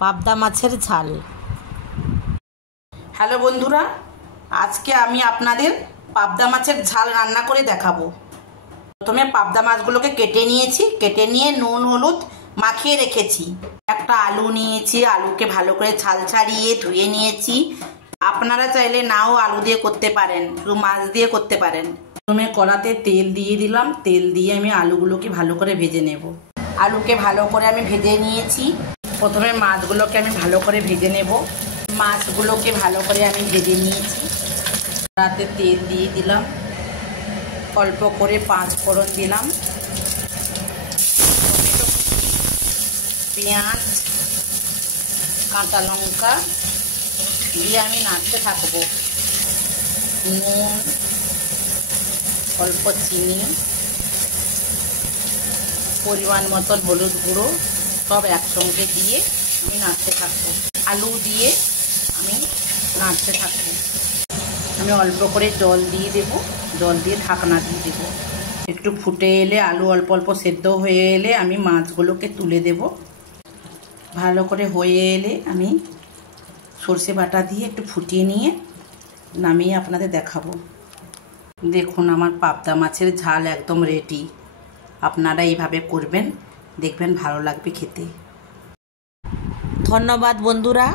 পাবদা মাছের ঝাল। হ্যালো বন্ধুরা, আজকে আমি আপনাদের পাবদা মাছের ঝাল রান্না করে দেখাবো। প্রথমে পাবদা মাছগুলোকে কেটে নিয়েছি, কেটে নিয়ে নুন হলুদ মাখিয়ে রেখেছি। একটা আলু নিয়েছি, আলুকে ভালো করে ছাল ছাড়িয়ে ধুয়ে নিয়েছি। আপনারা চাইলে নাও আলু দিয়ে করতে পারেন, শুধু মাছ দিয়ে করতে পারেন। প্রথমে কড়াতে তেল দিয়ে দিলাম, তেল দিয়ে আমি আলুগুলোকে ভালো করে ভেজে নেব। আলুকে ভালো করে আমি ভেজে নিয়েছি। প্রথমে মাছগুলোকে আমি ভালো করে ভেজে নেব। মাছগুলোকে ভালো করে আমি ভেজে নিয়েছি। কড়াতে তেল দিয়ে দিলাম, অল্প করে 5 ফোড়ন দিলাম, পেঁয়াজ, কাঁচা লঙ্কা দিয়ে আমি নাড়তে থাকবো। নুন, অল্প চিনি, পরিমাণ মতন হলুদ গুঁড়ো সব একসঙ্গে দিয়ে আমি নাড়তে থাকবো। আলু দিয়ে আমি নাড়তে থাকবো। আমি অল্প করে জল দিয়ে দেব, জল দিয়ে ঢাকনা দিয়ে দেব। একটু ফুটে এলে, আলু অল্প অল্প সেদ্ধ হয়ে এলে আমি মাছগুলোকে তুলে দেব। ভালো করে হয়ে এলে আমি সর্ষে বাটা দিয়ে একটু ফুটিয়ে নিয়ে নামিয়ে আপনাদের দেখাবো। দেখুন, আমার পাবদা মাছের ঝাল একদম রেডি। আপনারা এইভাবে করবেন, দেখবেন ভালো লাগবে খেতে। ধন্যবাদ বন্ধুরা।